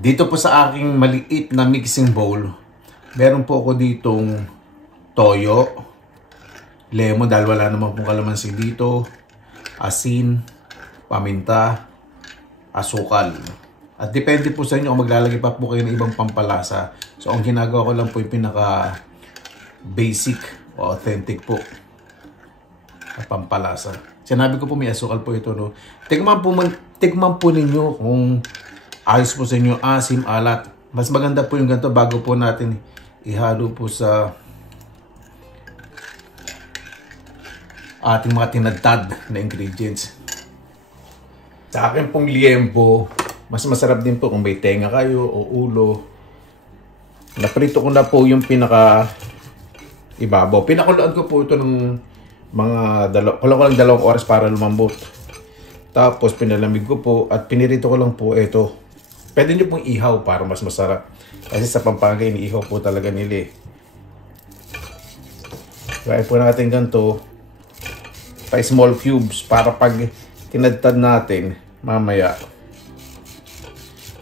Dito po sa aking maliit na mixing bowl, meron po ako ditong toyo, lemon dahil wala naman pong kalamansi dito, asin, paminta, asukal. At depende po sa inyo kung maglalagay pa po kayo ng ibang pampalasa. So ang ginagawa ko lang po yung pinaka basic o authentic po at pampalasa. Sinabi ko po may asukal po ito, no. Tikman po ninyo kung ayos po sa inyo, asim, alat. Mas maganda po yung ganito bago po natin ihalo po sa ating mga tinadtad na ingredients. Sa akin pong liempo, mas masarap din po kung may tenga kayo o ulo. Naprito ko na po yung pinaka ibabaw. Pinakuloan ko po ito ng mga dalawang oras para lumambot. Tapos pinalamig ko po at pinirito ko lang po ito. Pwede nyo pong ihaw para mas masarap. Kasi sa Pampanga, iniihaw po talaga nila eh. Kaya po natin ganito pa small cubes para pag tinadtad natin mamaya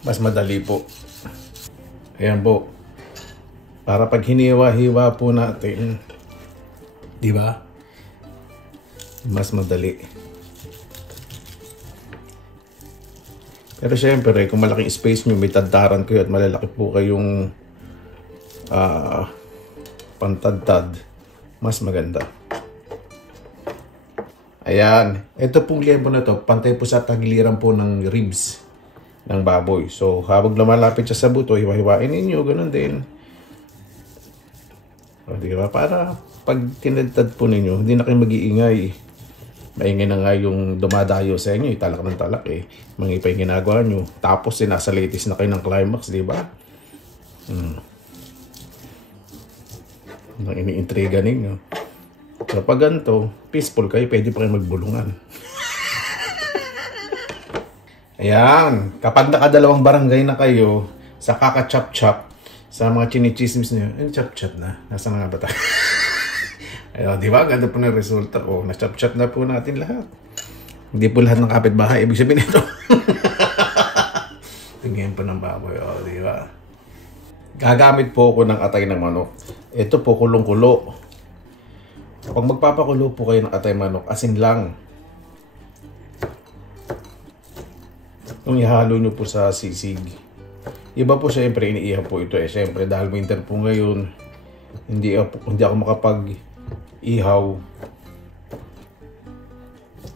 mas madali po. Ayan po. Para pag hiniwa-hiwa po natin, di ba? Mas madali. Pero syempre, kung malaking space nyo, may tadtaran kayo at malalaki po kayong pantadtad, mas maganda. Ayan. Ito pong liempo na to, pantay po sa tagiliran po ng ribs ng baboy. So, habang lumalapit siya sa buto, hiwa-hiwain ninyo, ganun din. O, di ba? Para pag tinadtad po ninyo, hindi na kayo mag-iingay. Maingay na nga yung dumadayo sa inyo, talak ng talak eh. Mga ipa yung ginagawa nyo. Tapos nasa latest na kayo ng climax, di ba? Nang iniintriga ninyo. So pag ganito, peaceful kayo, pwede pa kayo magbulungan. Ayan. Kapag nakadalawang barangay na kayo, sa kaka-chop-chop, sa mga chinichismis nyo, chop-chop na. Nasa nga ba tayo? Ayun, di ba? Ganda po ng resulta. O, na-chop-chop na po natin lahat. Hindi po lahat ng kapitbahay. Ibig sabihin ito. Tingin po ng baboy. O, di ba? Gagamit po ako ng atay ng manok. Ito po, kulong-kulo. Kapag magpapakulo po kayo ng atay manok, asin lang. Kung ihalo nyo po sa sisig. Iba po syempre, iniihaw po ito eh. Syempre, dahil winter po ngayon, hindi ako makapag-ihaw.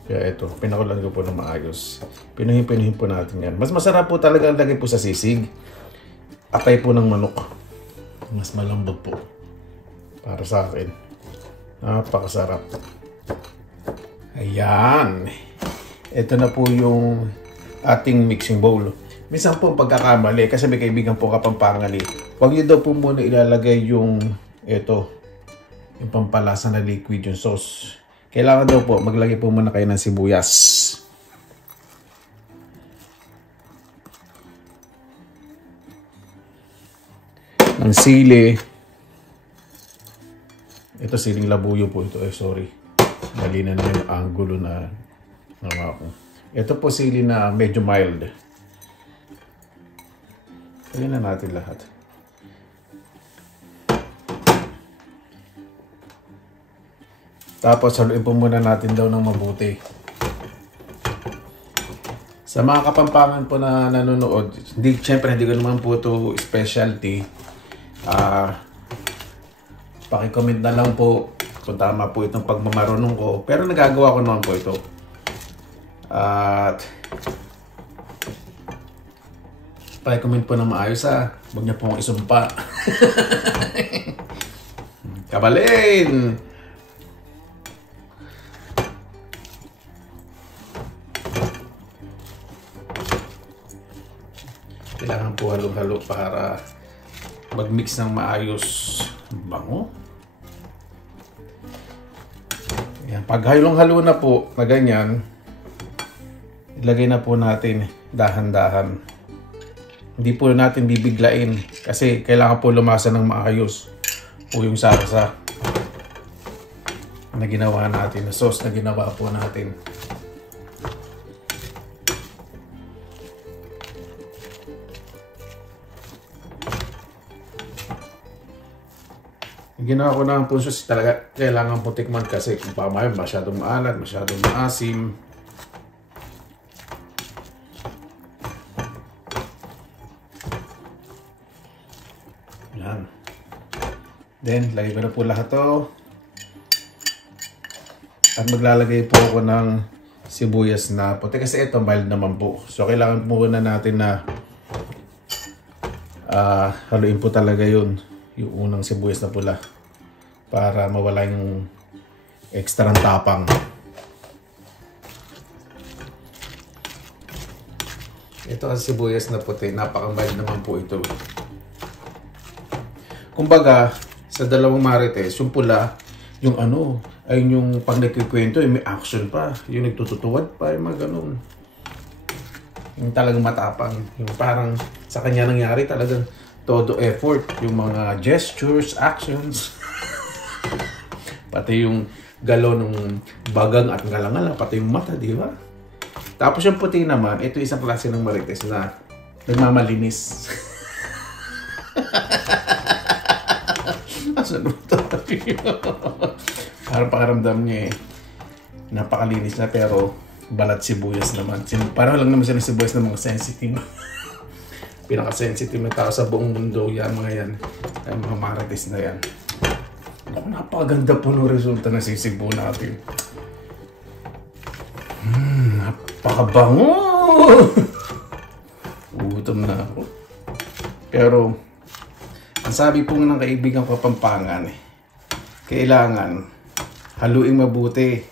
Kaya ito, pinakulan ko po ng maayos. Pinuhin po natin yan. Mas masarap po talaga ang lagay po sa sisig. Atay po ng manok. Mas malambot po. Para sa akin. Napakasarap. Ayan. Ito na po yung ating mixing bowl. Minsan po pagkakamali, kasi may kaibigan po Kapampangan eh. Huwag nyo daw po muna ilalagay yung ito, yung pampalasa na liquid, yung sauce. Kailangan daw po, maglagay po muna kayo ng sibuyas. Ng sili. Ito siling labuyo po ito. Sorry. Mali na naman yung angulo na nawa ko. Ito po sili na medyo mild. Lagyan na natin lahat. Tapos haluin po muna natin daw ng mabuti. Sa mga Kapampangan po na nanonood, syempre hindi ko naman po ito specialty. Paki-comment na lang po kung tama po itong pagmamarunong ko. Pero nagagawa ko naman po ito. At paki-comment po na maayos ha. Huwag niya pong isumpa. Kabalin! Kailangan po halo-halo para mag-mix ng maayos. Bango. Ayan. Pag halong-halo na po na ganyan, ilagay na po natin dahan-dahan. Hindi po natin bibiglain kasi kailangan po lumasa ng maayos po yung sarsa na ginawa natin, na sauce na ginawa po natin. Ginawa ko ng punso talaga kailangan po tikman kasi kung pamaya masyadong maalat, masyadong maasim. Yan. Then, lagay ko na po lahat to. At maglalagay po ako ng sibuyas na puti kasi ito mild naman po. So, kailangan po muna natin na haluin po talaga yun. Yung unang sibuyas na pula para mawala yung extra ng tapang. Ito ang sibuyas na puti, napakabalik naman po ito. Kumbaga, sa dalawang marites, yung pula, yung ano, ay yung pag nagkikwento, may action pa. Yung nagtututuwad pa, yung mga ganun. Yung talagang matapang. Yung parang sa kanya nangyari talagang todo effort, yung mga gestures, actions, pati yung galaw ng bagang at ngalangalang, pati yung mata, di ba? Tapos yung puti naman, ito isang klase ng marites na nagmamalinis. Asan ito? Parang pakaramdam niya napakalinis na pero balat sibuyas naman. Parang lang naman siya ng sibuyas ng mga sensitive. Pinaka-sensitive na tao sa buong mundo yan, mga yan. Ay, mga marites na yan. Napakaganda po ng resulta na sisibo natin. Napakabango! Gutom na ako. Pero, ang sabi po ng kaibigan ko Kapampangan, kailangan haluing mabuti.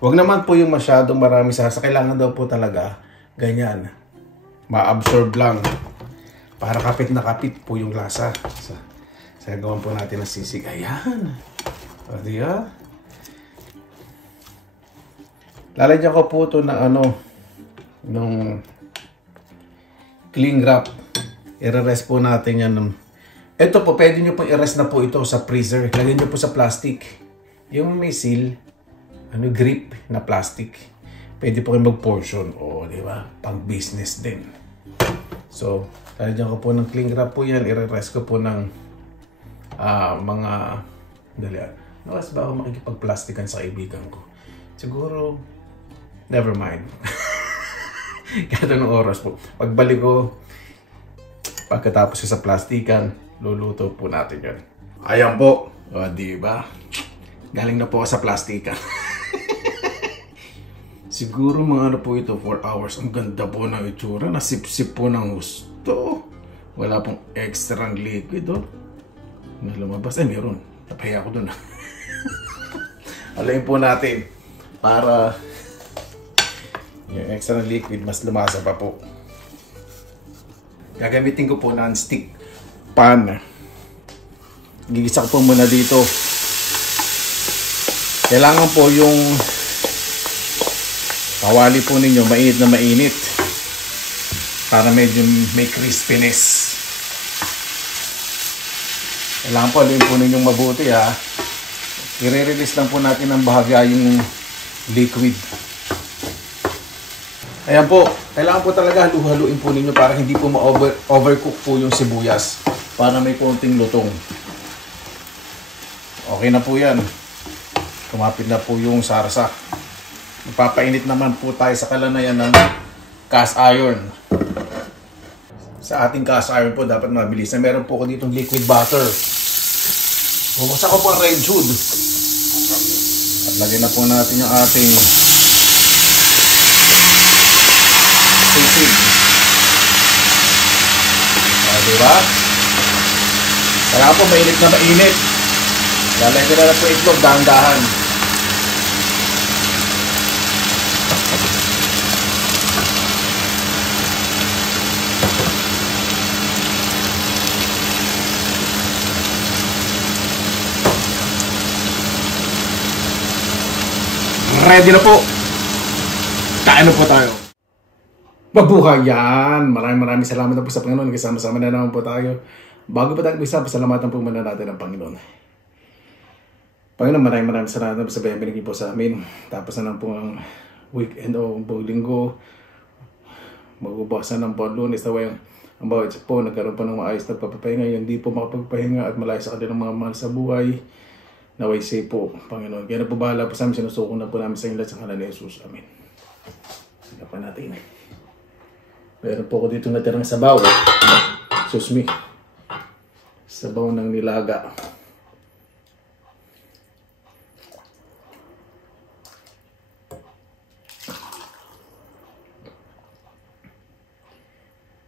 Huwag naman po yung masyadong marami sa kailangan daw po talaga ganyan. Ma-absorb lang. Para kapit na kapit po yung lasa. Sa gawin po natin ng sisig. Ayan. O diya. Lalagyan ko po ito ng nung cling wrap. I-rest po natin yan. Ito po, pwede nyo pong i-rest na po ito sa freezer. Lagyan nyo po sa plastic. Yung may seal, grip na plastic. Pwede po kayo mag-portion. O, di ba? Pang-business din. So, lalagyan ko po ng cling wrap po yan. I-rest ko po ng mga nakas ba ako makikipag-plastikan sa kaibigan ko? Siguro, never mind. Kada ng oras po. Pagbalik ko, pagkatapos ko sa plastikan, luluto po natin yun. Ayan po. O, diba? Galing na po ako sa plastikan. Siguro mga po ito, 4 hours. Ang ganda po ng itsura. Nasip-sip po ng gusto. Wala pong extra liquid, oh. Na lumabas. Ay, meron. Napahiya ko dun. Alayin po natin para yung extra liquid mas lumasa pa po. Gagamitin ko po non-stick pan. Gigisa ko po muna dito. Kailangan po yung kawali po ninyo mainit na mainit para medyo may crispiness. Kailangan po haluin po ninyong mabuti, ha. I-release lang po natin ng bahagya yung liquid. Ayan po. Kailangan po talaga halu-haluin po ninyo para hindi po ma-overcook po yung sibuyas. Para may konting lutong. Okay na po yan. Kumapit na po yung sarsa. Magpapainit naman po tayo sa kalanayan ng cast iron. Sa ating cast iron po dapat mabilis. Meron po ko ditong liquid butter. Bumasa ko po ang red hood. At lagyan na po natin yung ating sisig. Diba? Kaya po mainit na mainit. Lalagyan ko na lang po itlog dahan-dahan. Ready na po. Kain na po tayo. Mabuhay yan. Maraming salamat na po sa Panginoon. Kasama-sama na naman po tayo. Bago pa tayo mag-isa, pasalamatan po muna natin ang Panginoon. Panginoon, maraming salamat na po sa binigay po sa amin. Tapos na lang po ang weekend o buong linggo. Magbubukasan ng buwan Lunes na Ang bawat isa po nagkaroon pa ng maayos na pagpapahinga, yung di po makapagpahinga at malayo sa kanilang mga mahal sa buhay. Naway say po, Panginoon. Kaya na po bahala po sa amin, sinusuko na po namin sa inyo lahat sa ngalan ni Jesus. Amen. Sige pa natin. Meron po ako dito natirang sabaw. Excuse me. Sabaw ng nilaga.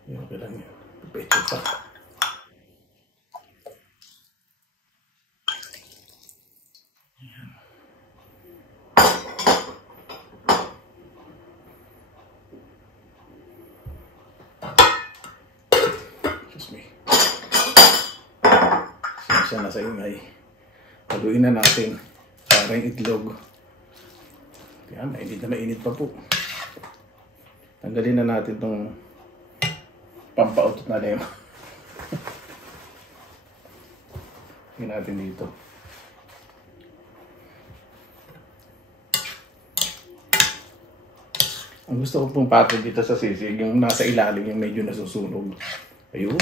Yan, okay lang yan. Pecho pa. Yan. Excuse me. Siya na sa ingay. Haluin na natin para yung itlog. Yan, mainit pa po. Tanggalin na natin itong pampautot na lema. Tingnan natin dito. Ang gusto ko pong patod dito sa sisig, yung nasa ilalim, yung medyo nasusunog. Ayun.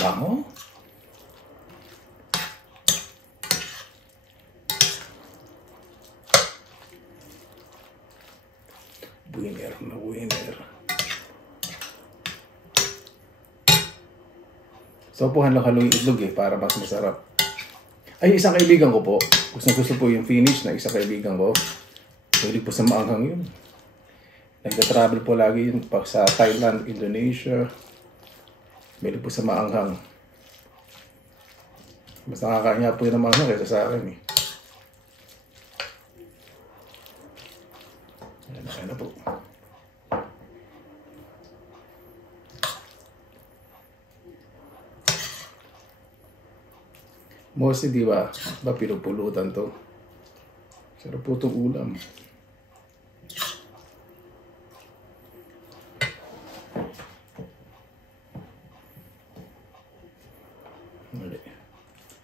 Bango. Winner na winner. So po halo-halo yung itlog para mas masarap. Ay, isang kaibigan ko po. Gusto po yung finish na isang kaibigan ko. Pwede po sa maanghang yun. Nagta-travel po lagi yun pa sa Thailand, Indonesia. Pwede po sa maanghang. Mas nakakahiya po yun ang maanghang kaysa sa akin Ayan na po. Mostly, di ba? Pinupulutan to. Sarap po itong ulam.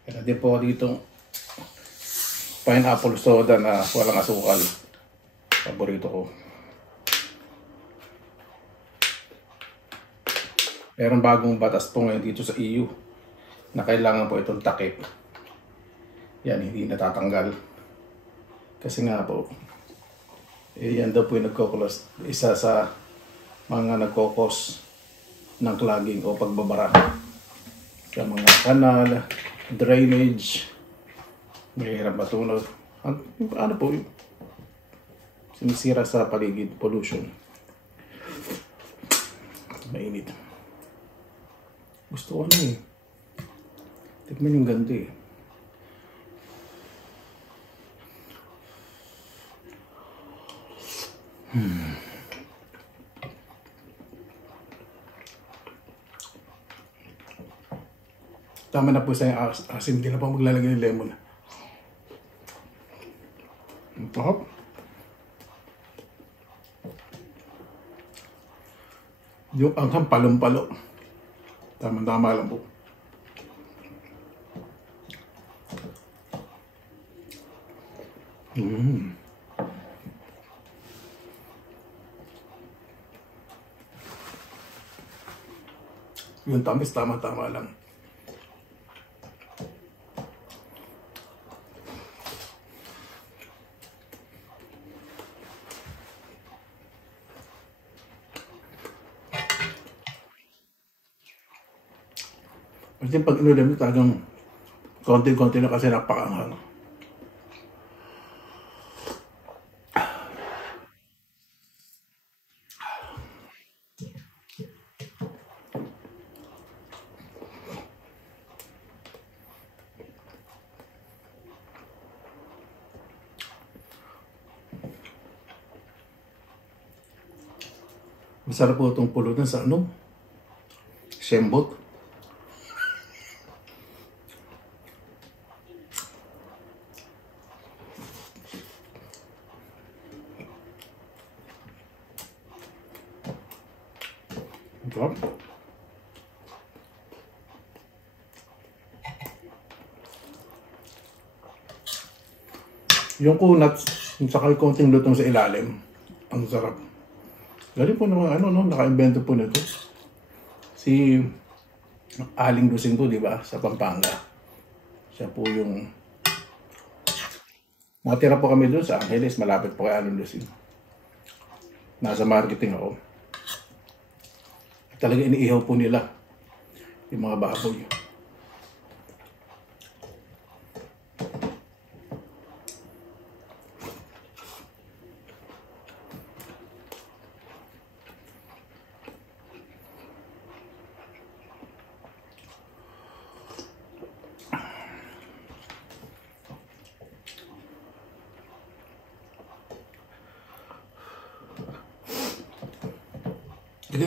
Kaya din po dito pineapple soda na walang asukal. Paborito ko. Meron bagong batas po ngayon dito sa EU na kailangan po itong takip. Yan, hindi natatanggal. Kasi nga po, yan daw po yung isa sa mga nagkokos ng clogging o pagbabara sa mga kanal, drainage, mahirap matunog. Ano po, sinisira sa paligid, pollution. Mainit. Gusto ko tikman yung ganito Tama na po sa asin, hindi na pa maglalagay ng lemon. Top. Yung anghang palong-palo. Tama-tama lang po. Yung tamis, tama-tama lang. Kasi pag inulam ito, talagang konti-konti na kasi napakaanghang. Masarap po itong pulutan sa sembot. Ito. Yung kunat, saka yung konting lutong sa ilalim. Ang sarap. Galing po naman, ano, no, naka-invento po nito. Si Aling Dusing po, di ba? Sa Pampanga. Siya po yung... Nakatira po kami doon sa Angeles, malapit po kay Aling Dusing. Nasa marketing ako. Talaga iniihaw po nila yung mga baboy.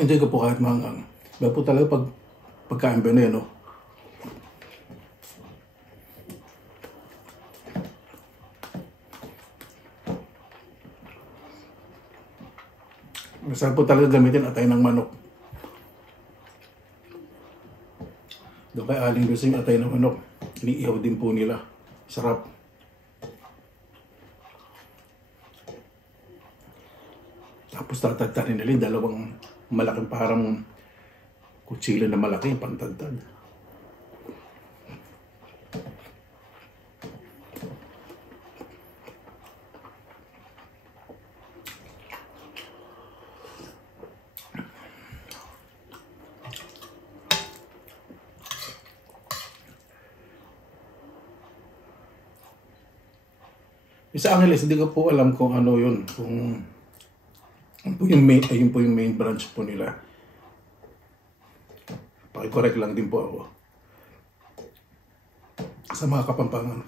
Enjoy ko po kahit mahangang. Diba po talaga pagkain ba na yan, no? Masarap po talaga gamitin atay ng manok. Doon kay Aling Dusing atay ng manok. Iniihaw din po nila. Sarap. Tapos tatagtarin nila yung dalawang malaking parang kutsila na malaki, pantagtag. Sa Angeles, hindi ko po alam kung ano yun, kung ayun po yung main branch po nila. Paki-correct lang din po ako sa mga Kapampangan.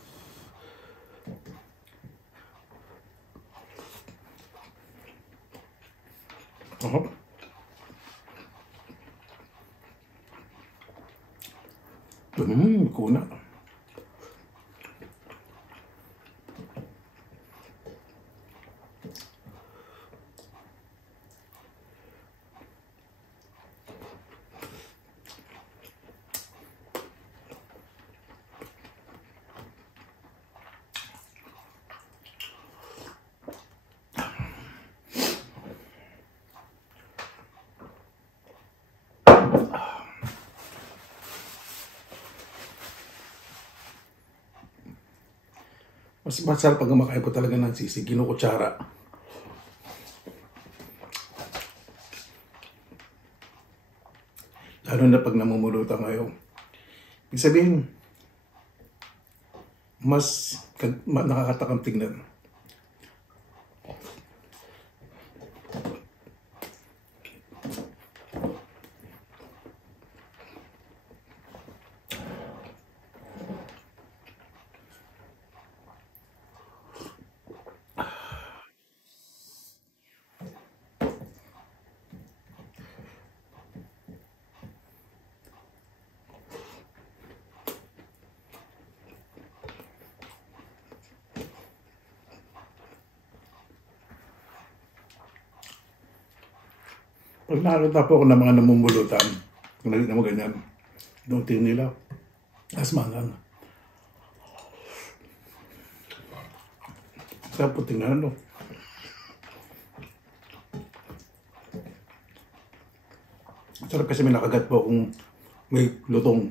Kuna. Mas masarap pag kumakain po talaga ng sisig, kinukutsara. Lalo na pag namumulutan kayo. Ibig sabihin, mas nakakatakam tignan. Pag nakakita po ako ng mga namumulutan, kung nakita mo ganyan, doon tingin nila, as mangang. Sarap po tingnan, no? Sarap kasi may nakagat po kung may lutong.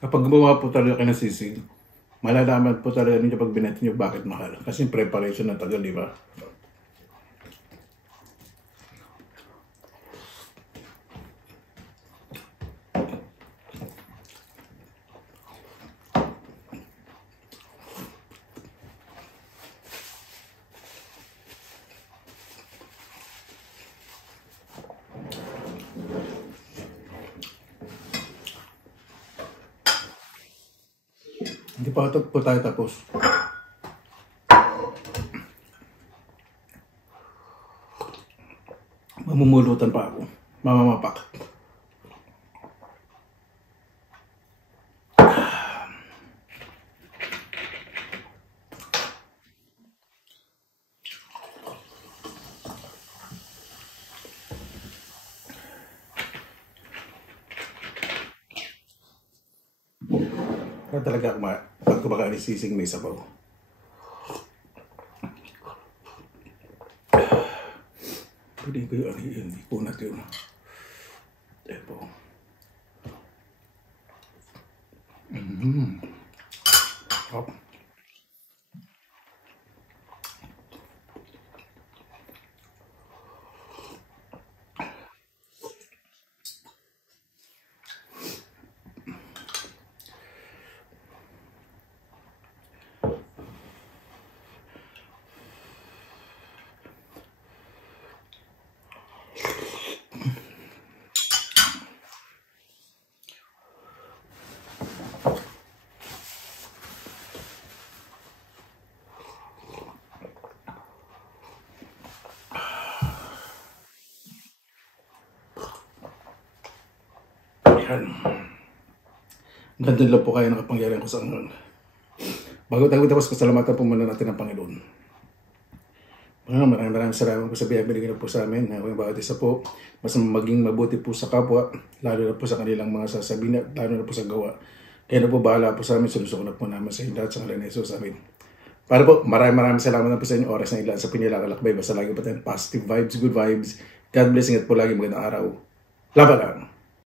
Kapag gumawa po talaga kayo ng sisig, malalaman po talaga ninyo pag binati nyo bakit mahal. Kasi preparation ng tagal, di ba? Hindi pa po tayo tapos. Mamumulutan pa ako. Mamamapak. Kaya talaga pag kumakain ni sisig may sabaw. Pwede ko yung hindi po natin yun. Epo. Hop. Yan. Ganda lang po kayo ng kapangyarihan ko sa ngayon. Bago tayo tapos, pasalamatan po muna natin ang Panginoon. Maraming salamat po sa binigyan po sa amin. Kung bawat isa po, mas maging mabuti po sa kapwa, lalo na po sa kanilang mga sasabihin, lalo na po sa gawa. Kaya na po bahala po sa amin, sunusok na po namin sa inyo at sa ngalan ni Jesus. Amin. Para po, maraming salamat na po sa inyo. Oras na ilan sa pinilakalakbay. Basta lagi po tayong positive vibes, good vibes. God bless, ingat po lagi, magandang araw. Laban lang.